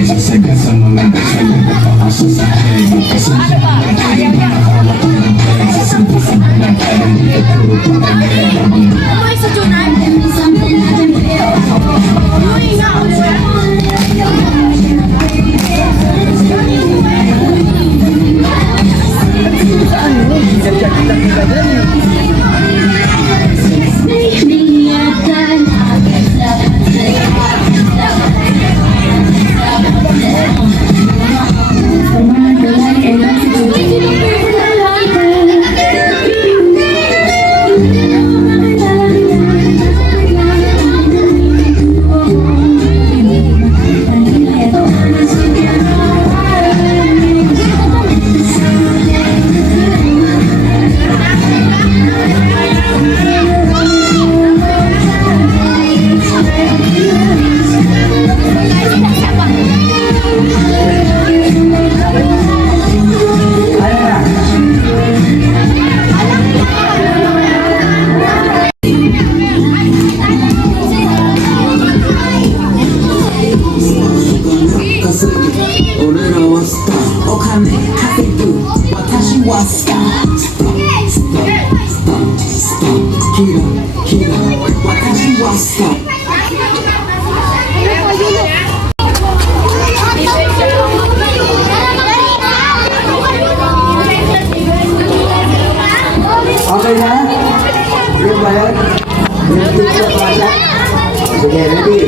Sasaga sa mga dasalag at pakasa sa head. Pasensya na nagkain na nakawak ko ng bag. Sasampusan ko lang parang di at puro pagkagay. Amoy sa tunan. Uy, okay na? Yung ba yan? Yung TikTok project? Sige, ready?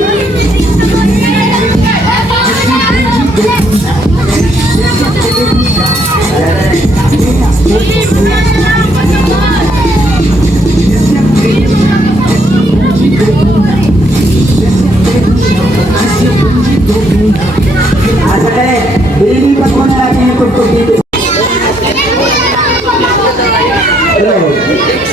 Sandali, ililipat ko na natin yung tugtog dito. Hello.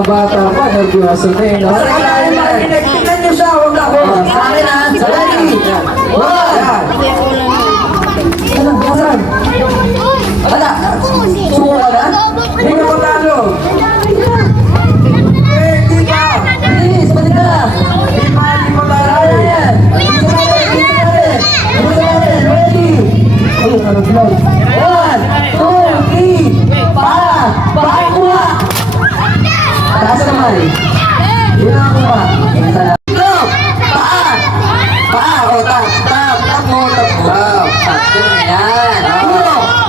Mga bata pa, nervyoso na eh. No? Tingnan niyo siya, huwag ako. Sa akin ha. Ready? One. Ano? Nasaan? Wala. Suko ka na? Hindi ka patalo. Eh, di ba? Bilis, balik ka. Di ba, di ba talo? Yan. Dito natin. Ready? Ayun, ano vlog? 1, 2, 3. Paa kuha. Taas naman. Yun ang kuha. Go! Paa. O, tap mo. Yan.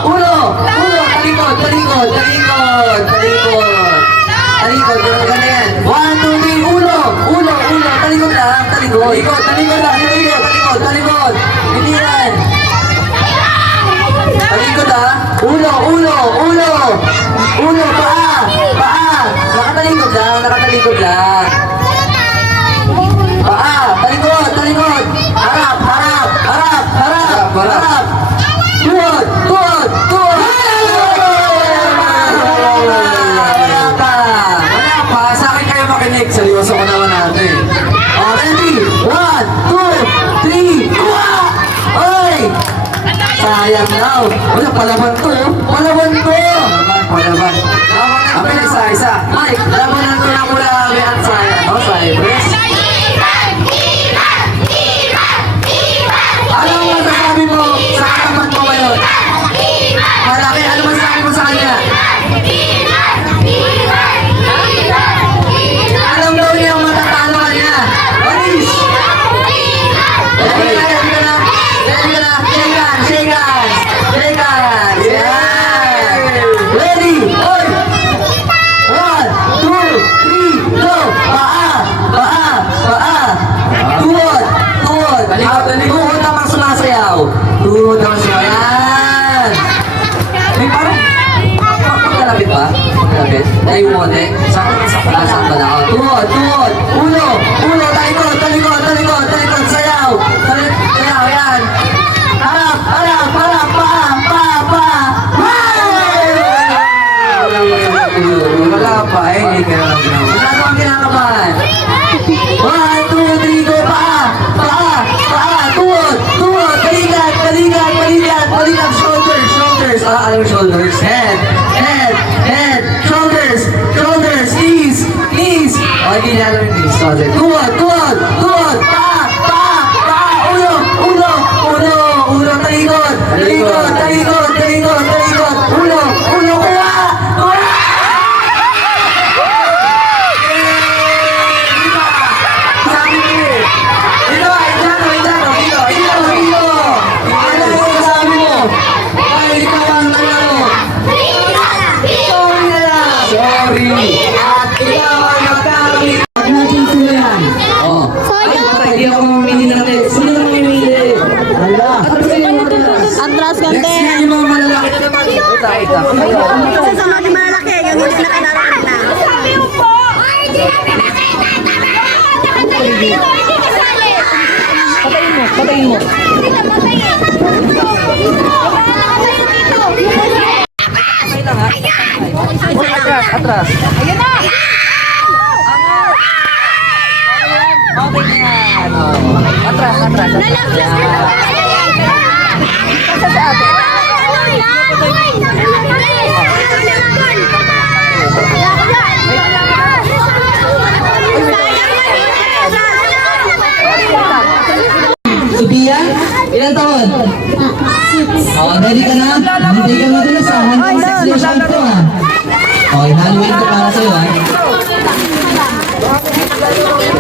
Ulo. Talikod. Ganun ka na yan. 1, 2, 3. Ulo. Talikod lang. Talikod. Hindi yan. Talikod ha. Ulo. Paa. Nakatalikod lang. Paa. Talikod. Harap. Tuwod. Wala pa. Sa akin kayo makinig. Seryoso ko naman natin. Ready? 1, 2, 3. Kuha! Oy! Sayang daw. Wala, palaban to. Palaban. Amin, isa. Mike, labanan ko na mula kami at Cypress. Ano ang masasabi mo sa katapat mo ngayon? Malaki, ano masasabi mo sa kanya? Alam daw niya ang matatalo kanya. Maris! Ready ka na? Shake hands! Yeah! Ready? Oy! 1, 2, 3, go! Paa! Tuhod! Tuhod naman sumasayaw! Yan! May parang... Magkalapit ba? Tayo mo, Saan ba na? Tuhod! Ulo! Talikod! Sayaw! Yan! Harap! Pa! Wala pa eh. Masyado ang kinakabahan. 1, 2, 3, go! Paa! Tuhod! Balikat! Shoulders! Alam mo shoulders? Head! Shoulders! Knees! Hindi niya alam yung knees. Tuhod! Paa! Ulo! Talikod! Ulo! Kuha! Sabi ko eh. Dito. Ano yung sabi mo? Ay, ikaw ang nanalo. Sorry na lang. Sorry. At ikaw ang nagkamali. Huwag natin sulayan. Ay, hindi ako mamili natin. Sino na mamili? Atras Next konti. year yung mga malalaki na naman. Isa sa mga malaki, yung hindi na kailangan na. Sabi mo po! Patayin mo. Atras. Ayun na! Okay na yan. Atras. Nalaglas ka na! Isa sa atin. Sophia, ilang taon? Ready ka na? Hintay ka nga dun sa hanggang 6 years old ko ha. Okay, Halloween ko para sa'yo ha.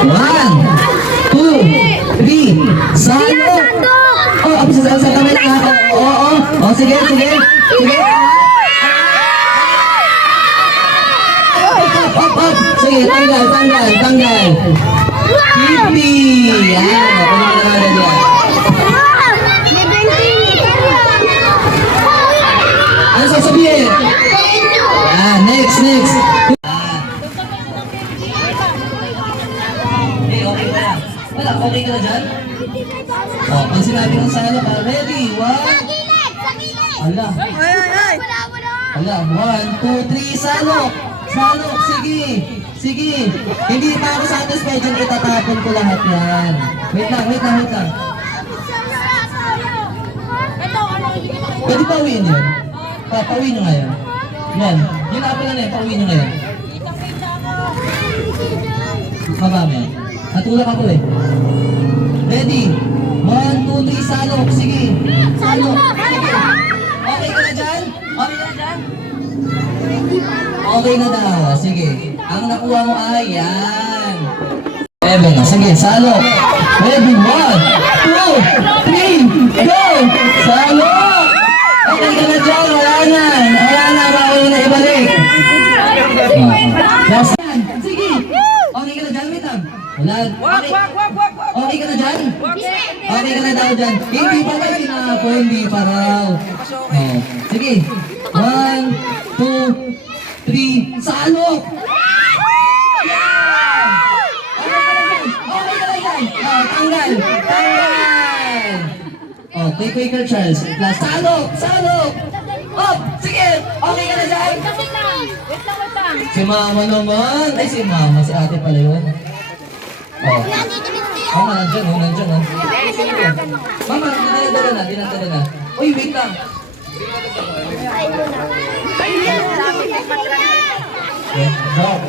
1, 2, 3, salo! Sa kamay na ha. Oo, sige. Up. Sige, tanggal. Kipi! Yan, ako naman yan. Ano sasabihin? Next. Okay ka na. Wala, okay ka na dyan? Pag sinabi kong salo ka, ready? 1. Ala. 1, 2, 3, salok. Sige. Sige. Hindi pa ako satisfied dyan. Itatapon ko lahat yan. Wait lang. Pwede pauwiin yun? Pauwiin nyo ngayon. Yan. Yung apple na yan, pauwiin nyo ngayon. Mabami. Natulak ako eh. Ready? 1, 2, 3, salok. Sige. Salok. Sige. Okay ka na dyan? Okay na daw. Sige. Ang nakuha mo ay yan. Evan na. Sige, salok. Ready? 1, 2, 3, go! Salok! Okay ka na dyan. Wala na. Bawal na ibalik. Last time. Sige. Okay ka na dyan, wait lang. Wala. Okay ka na dyan? Okay ka na daw dyan. Hindi pa tayo tinako, hindi pa raw. Oh. Sige. 1, 2, 3, salok! Okay ka na dyan. Oh, tanggal. Oh, quicker Charles. Last, salok! Oh, sige. Okay ka na dyan? Si mama naman. Ay, si mama. Si ate pala yun. Oh. Mama, nandiyan. Mama, dinadala na. Uy, wait lang. Drop.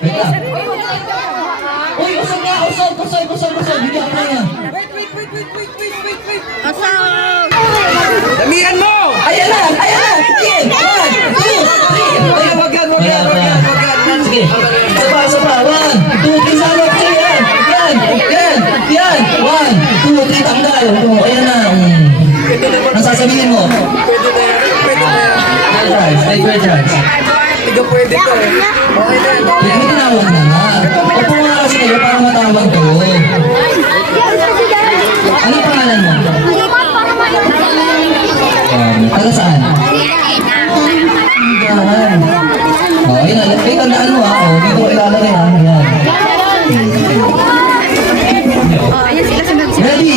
Wait lang. Uy, usog nga. Hindi ako na yan. Damihan mo! Ayan na! Sige! 1, 2, 3! Wag yan. Sige! Sapa! 1, 2, 3, salok! Sige! Yan! 1, 2, 3, tanggal! Ayan na! Ang sasabihin mo? Take your chance. Hindi ka pwede to eh. Okay na. May tinawag na nga. Opo nga kasi kayo para matawag ko. Ano pangalan mo? Taga saan? Yan. Oh, ayun na. Eh, tandaan mo ha. Oh, dito ilalagay ha. Yan. Ready?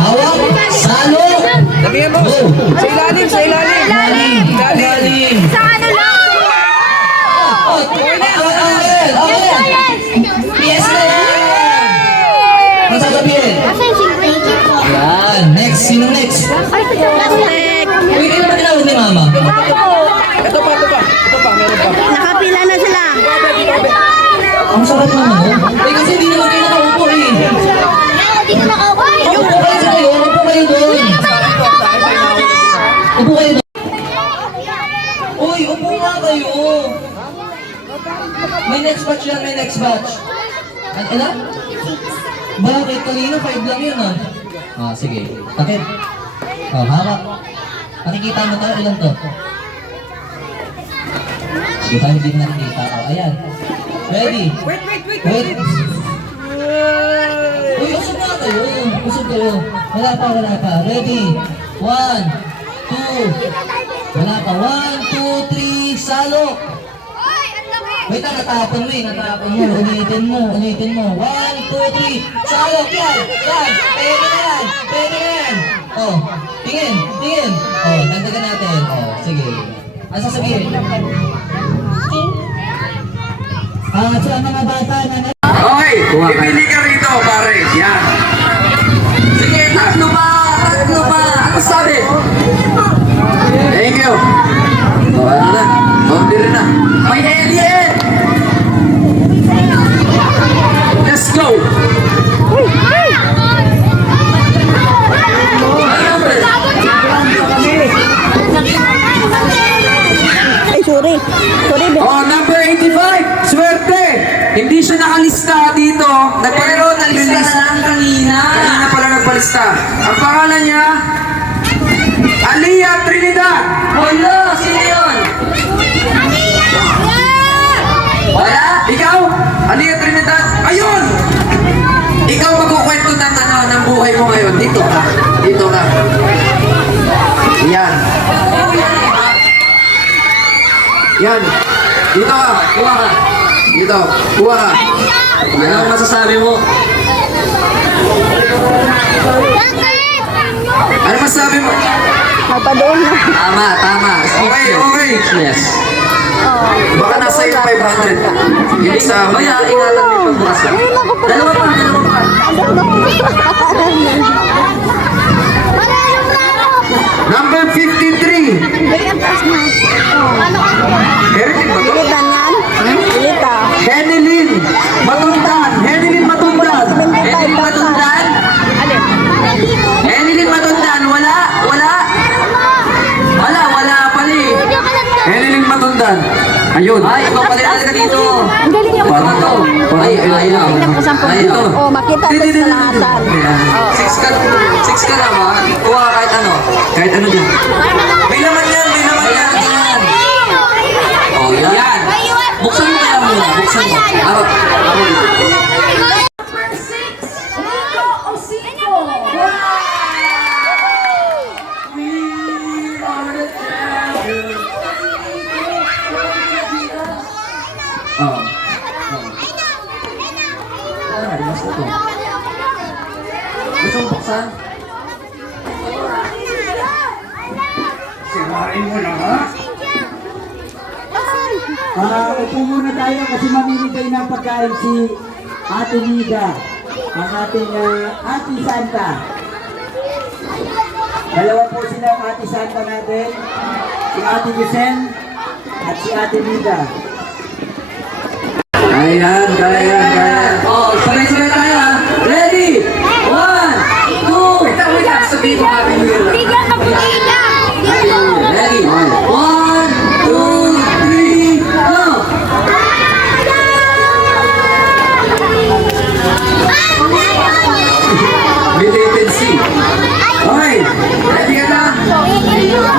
Hawak. Salok. Damihan mo! Go. Sa ilalim! Galing. Sa ano lang? Oh, okay. Yes na yan. Ano sasabihin? Yan. Next. Sino next? Uy, kayo ba tinawag ni mama? Ito pa, meron pa. Nakapila na sila. Ang sarap naman, oh. Eh, kasi hindi naman kayo nakaupo eh. Upo kayo doon. Upo kayo doon. Uy, upo nga kayo. May next batch yan, Ano? Bakit? Kanina 5 lang yun, ah. Ah, sige. Takip. Oh, hawak. Nakikita mo to? Ilan to? Sige tayo, hindi mo nakikita. Oh, ayan. Ready? Wait. Uy, usog nga kayo. Wala pa. Ready? 1, 2. Wala pa. 1, 2, 3. Salok. Wait lang, natapon mo. Ulitin mo. 1, 2, 3. Salok. Yan. Pwede na yan. Oh, tingin. Oh, dagdagan natin. Oh, sige. Ano sasabihin? Sa mga bata na Okay, pipili ka rito, pare. Yan. Sige, tatlo pa. Ano sabi? Thank you. Ano na? Konti rin na. May alien! Let's go! Ay, sorry. Oh, number 85. Swerte. Hindi siya nakalista dito. Pero nalista na lang kanina. Kanina pala nagpalista. Ang pangalan niya, Aliyah Trinidad. Wala! Sino yun? Wala? Ikaw? Aliyah Trinidad? Ayun! Ikaw magkukwento ng buhay mo ngayon. Dito ka. Yan. Dito ka. Kuha ka. Anong masasabi mo? Ano masasabi mo? Mapadoon na. Tama. Okay. Yes. Baka nasa yung 500. Yung isa. Kaya ingatan mo yung pagbukas ka. Dalawa pa. Number 53. Heritage ba to? Pilitan yan? Pilita. Henilyn Matundan. Henilyn Matundan. Henilyn Matundan. Henilyn Matundan. Wala pala eh. Henilyn Matundan. Ayun. Ay, ikaw pala talaga dito. Ang galing yung Paano to? Ay, ayun. Tingnan ko saan po. Ayun. Oh, makita doon sa lahatan. Six ka na ba? Kuha ka kahit ano. Kahit ano dyan. May laman yan. Oh, yan. Buksan mo kaya muna. Buksan mo. Arap. Gusto mo buksan? Sirain mo na ha? Upo muna tayo kasi mamimigay ng pagkain si Ate Nida, ang ating Ate Santa. Dalawa po sila ang Ate Santa natin, si Ate Vicen at si Ate Nida. Ayan. Oh, sabay-sabay tayo ha. Ready? 1, 2. Wait lang. Sabihin ko Happy New Year. Ready? 1, 2, 3, go! May latency. Okay. Ready ka na?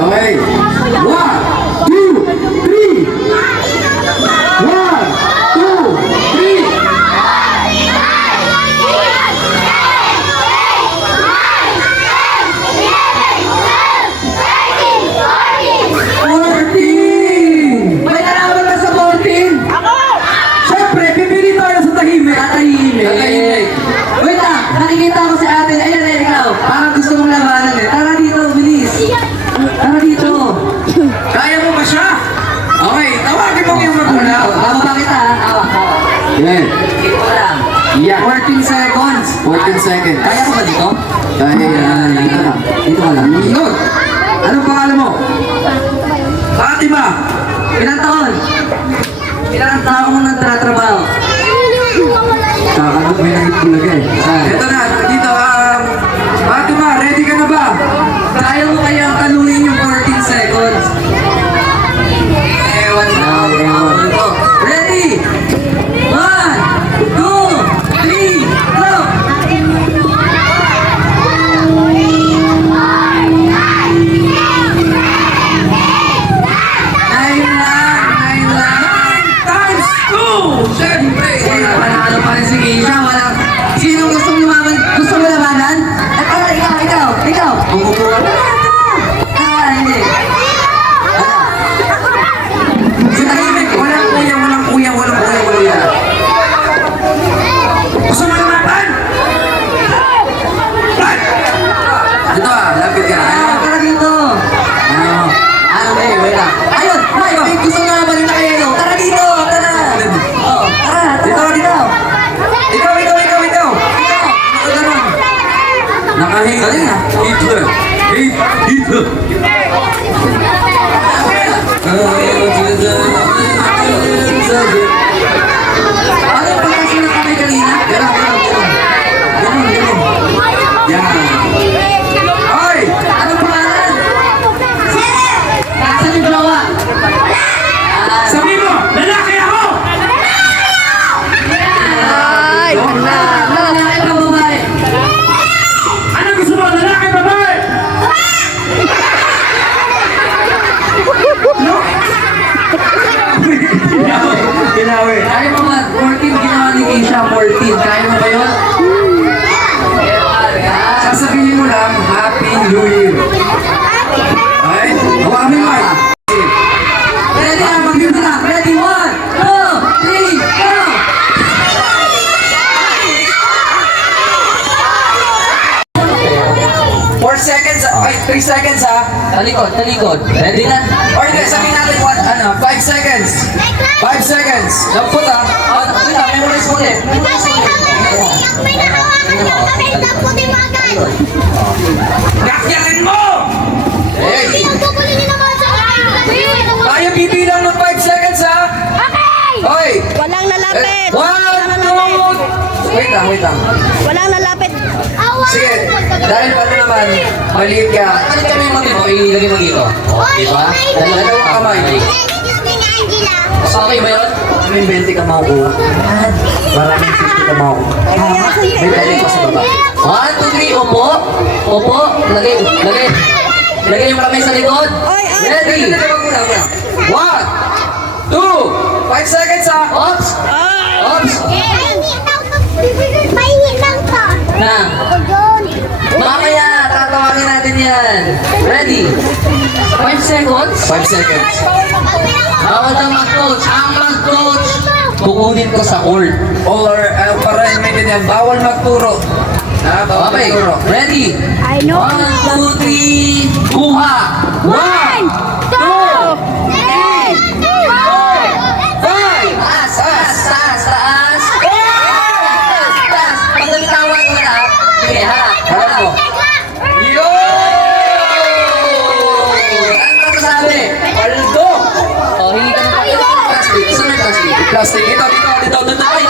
Okay. 1, 2, 3. 14! May nalaman ka sa 14? Siyempre, pipili tayo sa tahimik. Tatahimik. Wait lang, nakikita ko si ate. Ayan, ikaw. Parang gusto mong labanan eh. Tara dito, bilis. Tara dito. Kaya mo ba siya? Okay, tawagin mo yung magulang. Tama ba kita? Hawak. Yan. Dito ko lang. Yeah. 14 seconds. 14 seconds. Kaya mo ba dito? Kaya. Dito ka lang. Yun. Anong pangalan mo? Fatima. Ilang taon? Ilang taon mo nagtatrabaho? Kakanap may nagitulaga eh. Ito na, dito. Fatima, ready ka na ba? Kaya mo kayang talunin yung 14 seconds? Ewan na. Ready? 1, 2, 3, go! Nine lang. Times 2! Siyempre! Panalo pa rin si Keisha. Sino gusto lumaban? Gusto mo labanan? Ikaw! Umukuha na. Hindi. Si tahimik, walang kuya. Gusto mo lumaban? Ito lapit ka. Tara dito. Wait lang. Ayun, may gusto mo lumaban na kayo. Tara dito, tara. Oh, tara. Dito. Ikaw. Nakahinga din ha. Hitler. Ano yung pagkasin na kamay kanina? Ganun. Yan. Hoy! Anong pangalan? Nasaan yung dalawa? Sabi mo, lalaki ako! Ay, Lalaki ba babae? Ano gusto mo, lalaki, babae? Ginawi. Kaya mo ba? 14 ginawa ni Keisha, 14. Kaya mo ba yun? Sasabihin mo lang, Happy New Year. Okay? Hawakan mo yung mic. Ready na, mag-view na. Ready, 1, 2, 3, go! 4 seconds, okay, 3 seconds ha. Talikod. Ready na? Or hindi, sabihin natin 5 seconds. ulit. May nakawakan ng kamay ng puti magan. Gakyakin mo! Hey! Pinagkukulo niyo naman sa Tayo bibilang ng 5 seconds ha! Okay! Hoy! Walang nalapit. 1, 2... Wait lang. Walang nalapit. Sige, dahil ano naman, maliit ka. Ano kami yung mga ilagay mo dito? O, di ba? Dalawang kamay. Okay ba yun? May 20 ka makukuha. Maraming 50 ka makukuha. May pwede pa sa baba. 1, 2, 3, upo. Upo. Lagay yung kamay sa likod. Ready? 1, 2, 5 seconds ha. Oops. Oops. Na. Mamaya, tatawagin natin yan. Ready? 5 seconds? 5 seconds. Bawal na mag-coach. Ang mag-coach, kukunin ko sa court. Or, para maintindihan, bawal magturo. Bawal magturo. Ready? I know. 1, 2, 3, kuha! 1, 2, 3, 4, 5! Taas! Pag nagtawag mo na, sige, harap mo. Yo! Ano masasabi? Paldo! O, hingi ka ng plastic. Saan may plastic? Plastic. Dito. Ay,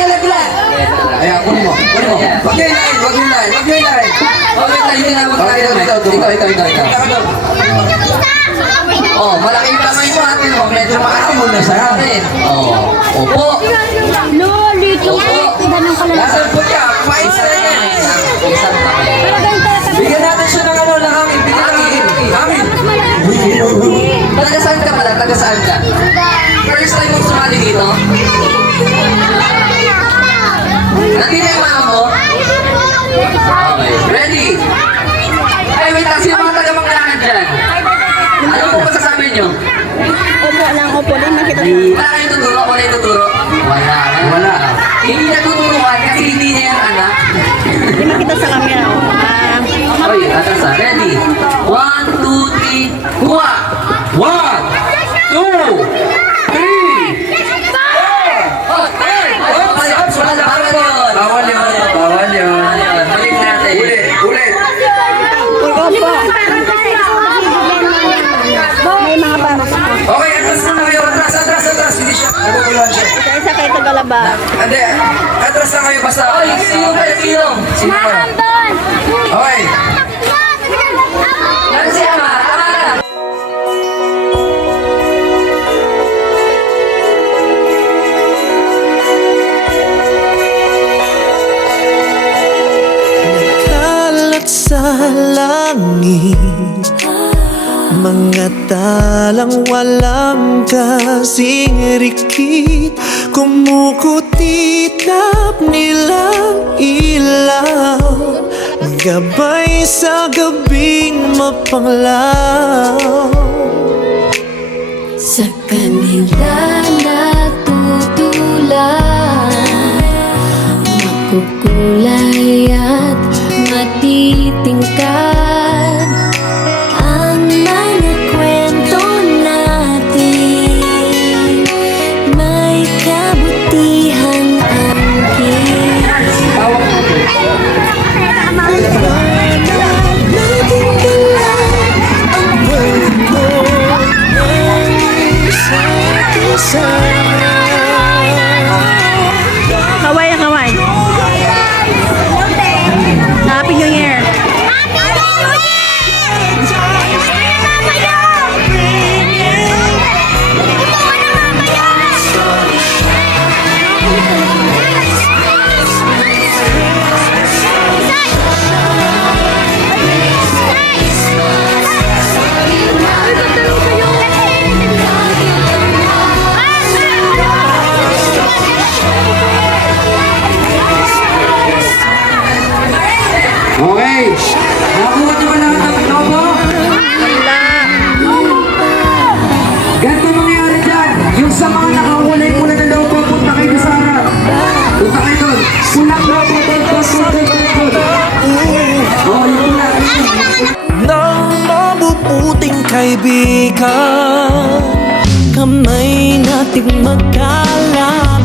nalaglag! Ayan, kunin mo. Wag yung line. Ito. Oh, malaki yung kamay mo, atin mo. Medyo maamo na sa atin. Oh, opo. Nasaan po niya? 5 seconds. Isang kamay. Bigyan natin siya ng ano, ng hangin. Hangin. Taga saan ka pala? Taga saan ka? First time mo sumali dito? Nandito yung mama mo? Okay. Ready? Ay, wait lang. Sino mga taga-manglahan dyan? Ano po masasabi nyo? Opo lang, opo lang. Makita mo. Wala kayong tuturo? Wala yung tuturo? Wala. Hindi natuturuan kasi hindi niya yung anak. Hindi makita sa camera. Okay, atras na. Ready? 1, 2, 3, kuha! 1, 2, 3, 4! Oh, hey! Bawal yun. Balik natin. Ulit. Opo. May mga para sa Okay, atras na kayo. Atras. Hindi siya. Naguguluhan siya. isa kay Tagalaba. Hindi. Atras na kayo basta. Oy, sino ba? Sino ba? Okay. Ano si Ama? Ama na. Kalat sa langit, mga talang walang kasing rikit, kumukutitap nilang ilaw, gabay sa gabing mapanglaw. Sa kanila natutulan, makukulay at matitingkad ang mga kwento natin. May kabutihan ang Kaway. Happy New Year. Okay. Nakuha niyo ba lahat ng lobo? Ganito mangyayari dyan. Yung sa mga nakakulay muna ng lobo, punta kayo sa harap. Punta kayo doon. Pulang lobo, doon. Oh, yun lang. Ng mabubuting kaibigan, kamay nating magkalapan.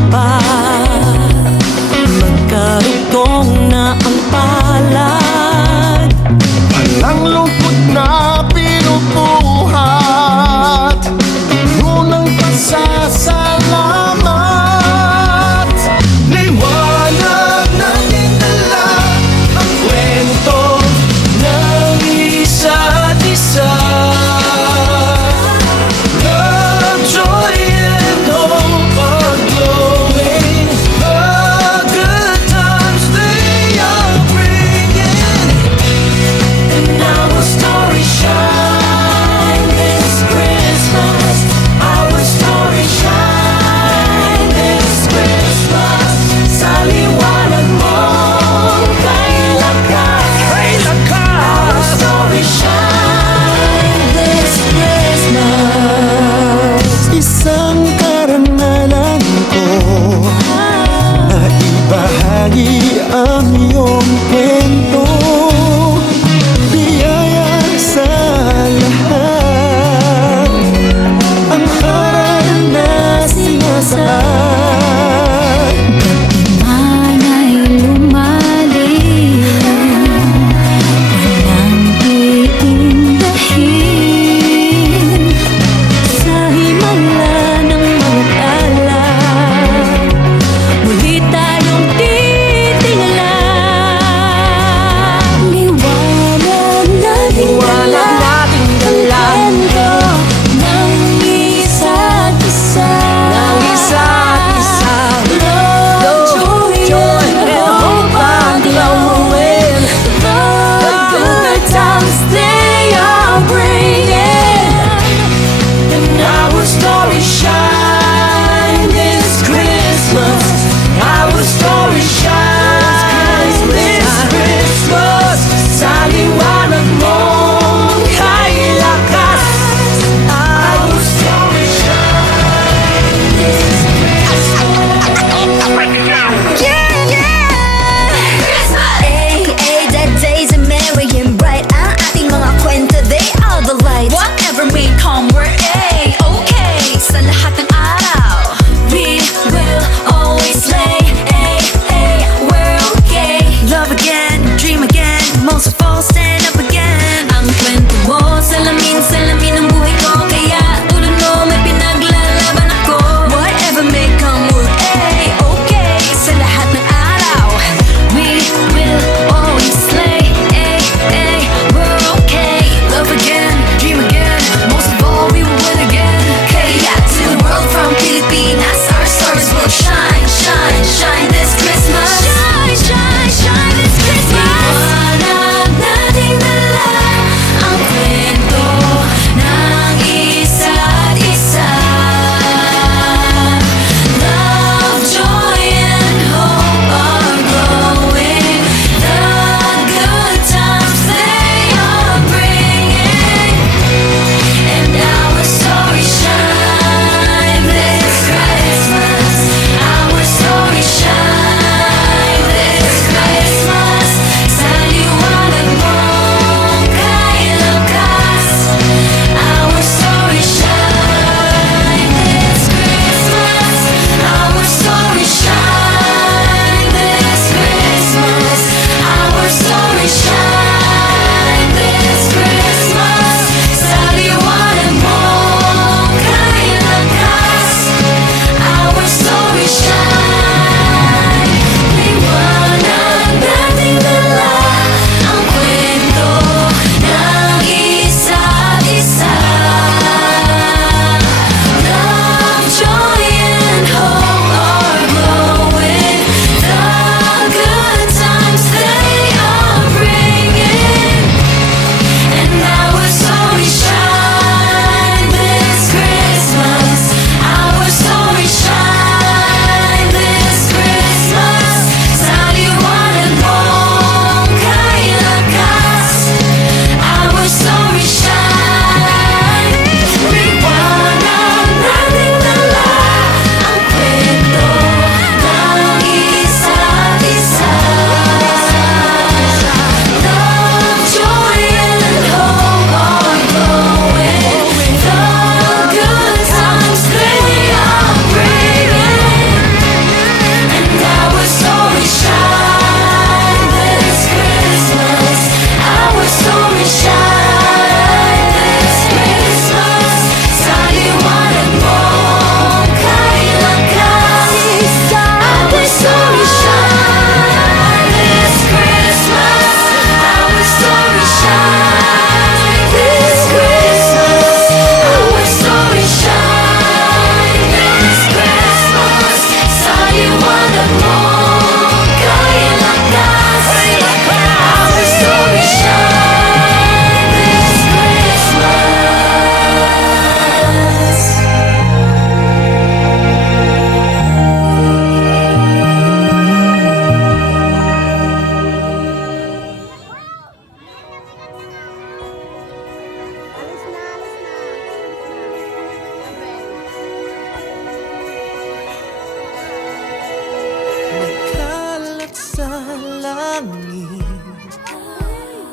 langit,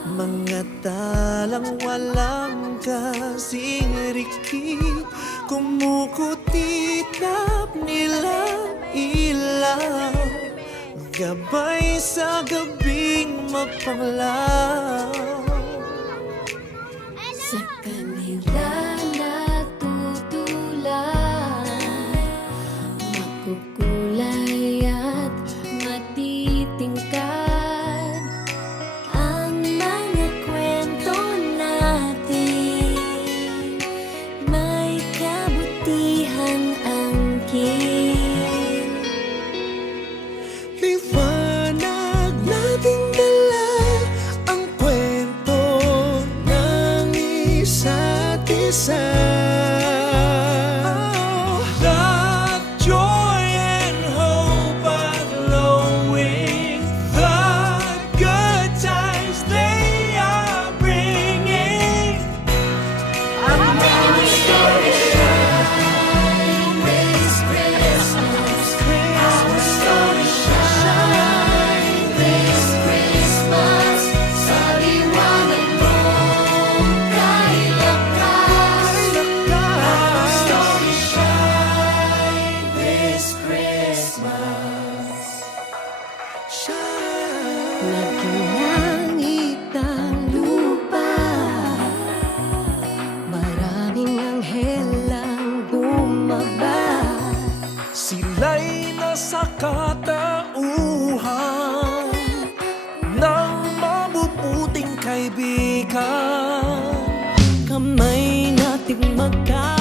mga talang walang kasing rikit, kumukutitap nilang ilaw, gabay sa gabing mapanglaw. Sa kanila natutulan, makukulay at matitingkad ang mga kwento natin, may kabutihang angkin. Liwanag nating dala ang kwento ng isa't isa. Love, joy, and hope are glowing. The good times they are bringing. Our story shine this Christmas. Sa liwanag mo kay lakas, Our story shine this Christmas. shine. Nagingangit ang lupa, maraming anghel ang bumaba. Sila'y nasa katauhan ng mabubuting kaibigan. Kamay nating magka